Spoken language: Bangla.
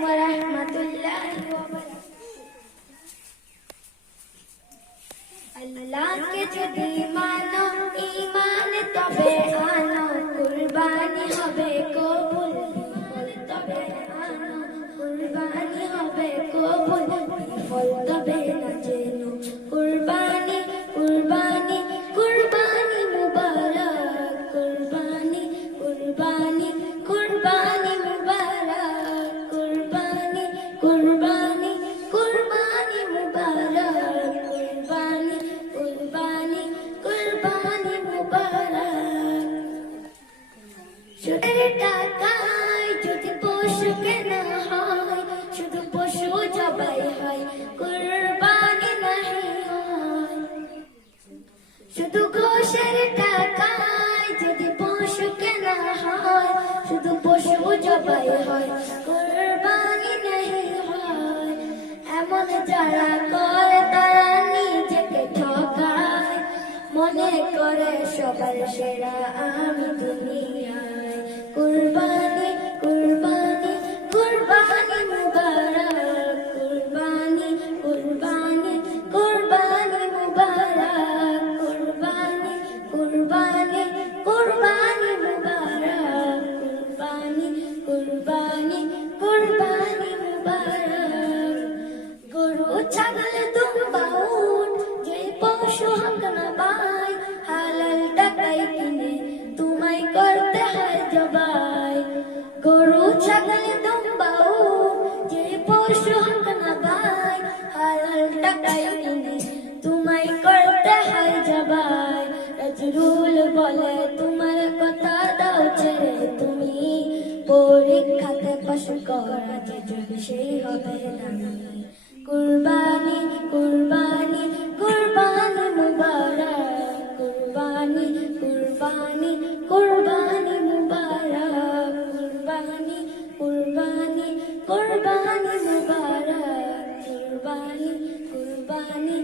ওয়া রাহমাতুল্লাহি ওয়া বারাকাতুহু। আল্লাহকে যদি মানো ঈমান তবে আনো, কুরবানি হবে কবুল। তবে আনো কুরবানি হবে কবুল, ফল তবে না জেনো। কুরবানি কুরবানি কুরবানি মুবারক, কুরবানি কুরবানি কুরবানি মুবারক, কুরবানি কুরবানি কুরবানি মুবারক, কুরবানি কুরবানি কুরবানি মুবারক। সুদের টাকায় যদি পশু কেনা হয়, শুধু পশু জবাই হয়, কুরবানি নাহি হয়। শুধু ঘোষের টাকায় যদি পশু কেনা হয়, শুধু পশু জবাই হয়, কুরবানি নাহি হয়। এমন যারা করে তারা নিজেকে ঠকায়, মনে করে সবার সেরা আমি দুনিয়ায়। কুরবানি কুরবানি কুরবানি মুবারক, কুরবানি কুরবানি কুরবানি মুবারক, কুরবানি কুরবানি কুরবানি মুবারক, কুরবানি কুরবানি কুরবানি মুবারক। গরু ছাগল দুম্বা উট যে পশু হক না পায়, হালাল টাকায় কিনে তোমায় করতে হয় জবাই। গরু ছাগল দুম্বা উট যে পশু হক না পায়, হালাল টাকায় কিনে তোমায় করতে হয় জবাই। নজরুল বলে তোমার কথা দাও ছেড়ে তুমি, পরীক্ষাতে পাশ করা যে সেই হবে দামি। কুরবানি কুরবানি কুরবানি মুবারক, কুরবানি কুরবানি কুরবানি মুবারক, কুরবানি কুরবানি কুরবানি মুবারক, কুরবানি কুরবানি